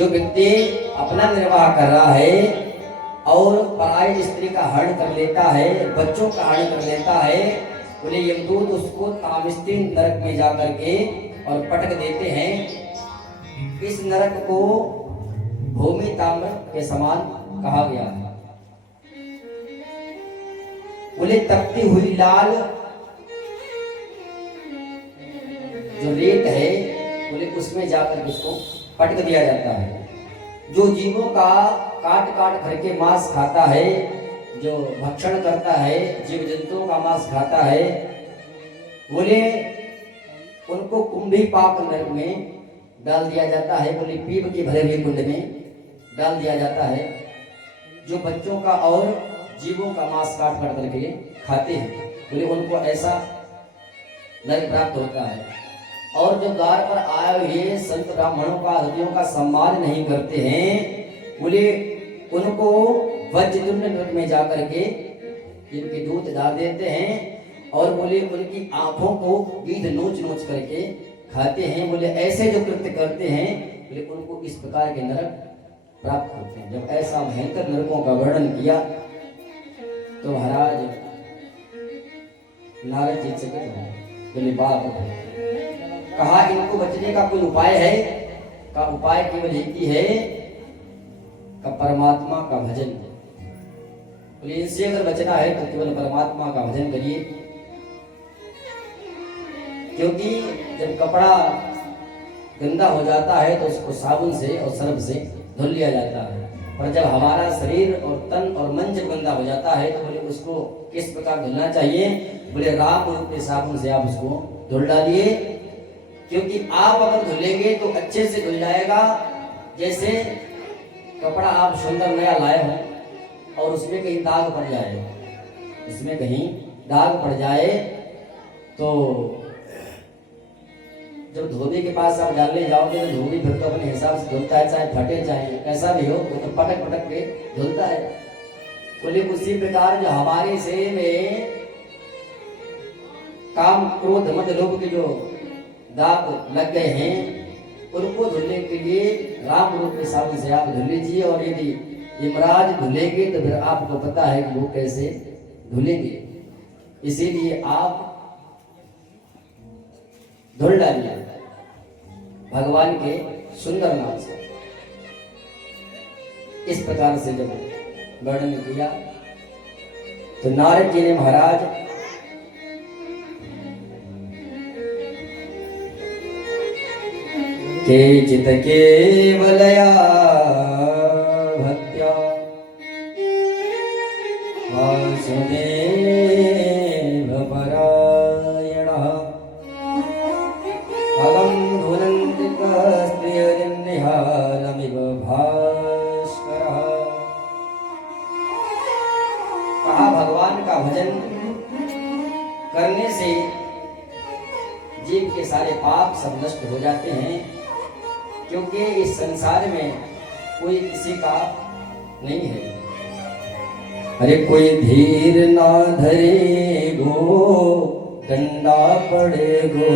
जो व्यक्ति अपना निर्वाह कर रहा है और पराई स्त्री का हरण कर लेता है, बच्चों का हरण कर लेता है, बोले यमदूत उसको तामिस्तीन नरक में जाकर के और पटक देते हैं। इस नरक को भूमि ताम्र के समान कहा गया है। बोले तपती हुई लाल जो रेत है, बोले उसमें जाकर उसको पटक दिया जाता है। जो जीवों का काट काट करके मांस खाता है, जो भक्षण करता है, जीव जंतुओं का मांस खाता है, बोले उनको कुंभी पाक नरक में डाल दिया जाता है। बोले पीप के भरे हुए कुंड में डाल दिया जाता है। जो बच्चों का और जीवों का मांस काट काट करके खाते हैं, बोले उनको ऐसा नरक प्राप्त होता है। और जो द्वार पर आए हुए संत ब्राह्मणों का हृदयों का सम्मान नहीं करते हैं, बोले उनको वज्रतुंड नरक में जाकर के इनके दूध डाल देते हैं और बोले उनकी आंखों को गीध नोच नोच करके खाते हैं। बोले ऐसे जो कृत्य करते हैं, बोले उनको इस प्रकार के नरक प्राप्त होते हैं। जब ऐसा भयंकर नरकों का वर्णन किया तो महाराज नारद जी चकित हो गए। बोले बाप, कहा इनको बचने का कोई उपाय है? का उपाय केवल एक ही है, का परमात्मा का भजन। बोले इनसे अगर बचना है तो केवल परमात्मा का भजन करिए, क्योंकि जब कपड़ा गंदा हो जाता है तो उसको साबुन से और सर्फ से धुल लिया जाता है, और जब हमारा शरीर और तन और मन जब गंदा हो जाता है तो बोले उसको किस प्रकार धुलना चाहिए? बोले राम रूप के साबुन से आप उसको धुल डालिए, क्योंकि आप अगर धुलेंगे तो अच्छे से धुल जाएगा। जैसे कपड़ा आप सुंदर नया लाए हो और उसमें कहीं दाग पड़ जाए, उसमें कहीं दाग पड़ जाए तो जब धोबी के पास आप डालने जाओगे तो धोबी फिर तो अपने हिसाब से धुलता है, चाहे फटे चाहे कैसा भी हो, वो तो पटक पटक के धुलता है। बोले उसी प्रकार जो हमारे शरीर में काम क्रोध मद लोभ के जो दाग लग गए हैं, उनको धुलने के लिए राम रूप के साबुन से आप धुल लीजिए। और यदि यमराज धुलेंगे तो फिर आपको पता है कि वो कैसे धुलेंगे, इसीलिए आप धुल डालिए भगवान के सुंदर नाम से। इस प्रकार से जब वर्णन किया तो नारद जी ने महाराज केचित् केवलया भक्त्या वासुदेव परायणः अगं धुनन्ति कस्त्रियनिहारमिव भास्करः। कहा भगवान का भजन करने से जीव के सारे पाप सब नष्ट हो जाते हैं, क्योंकि इस संसार में कोई किसी का नहीं है। अरे कोई धीर ना धरे गो, डंडा पड़े गो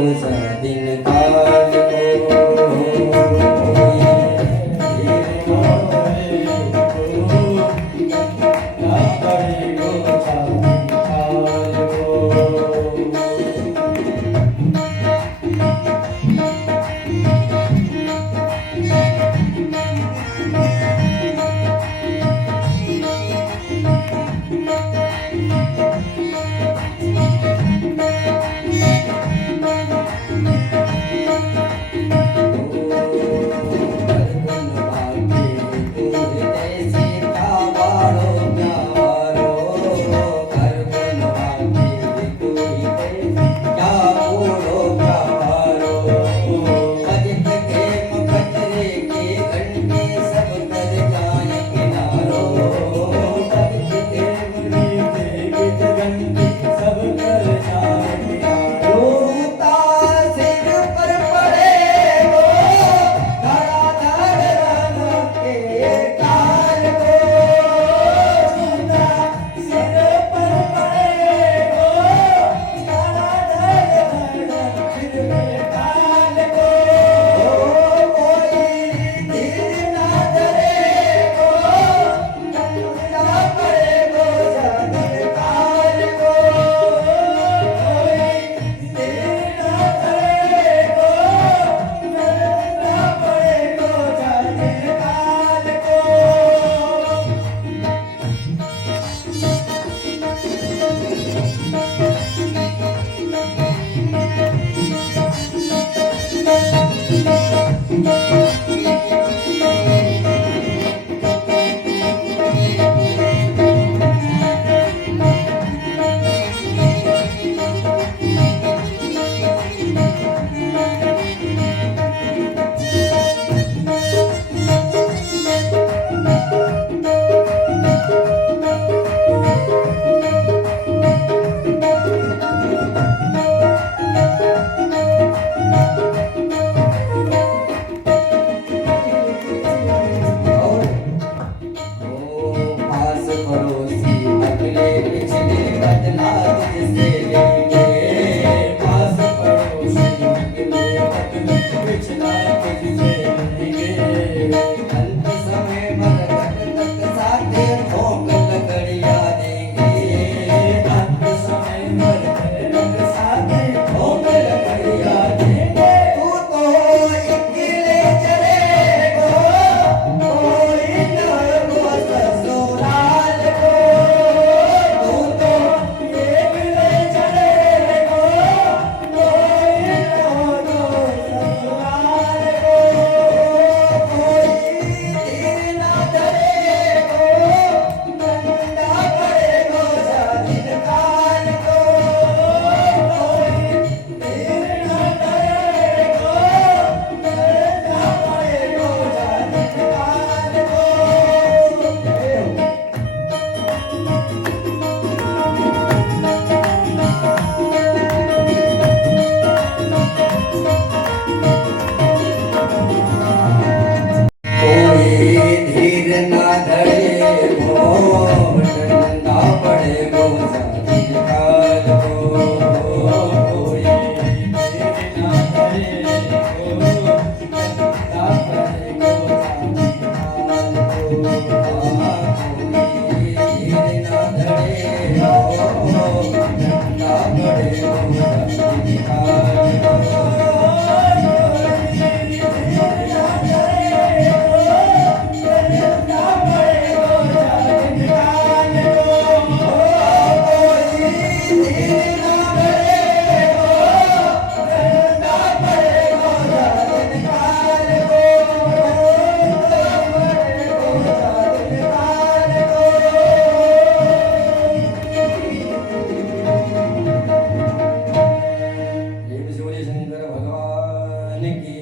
दिन काल को। समझने की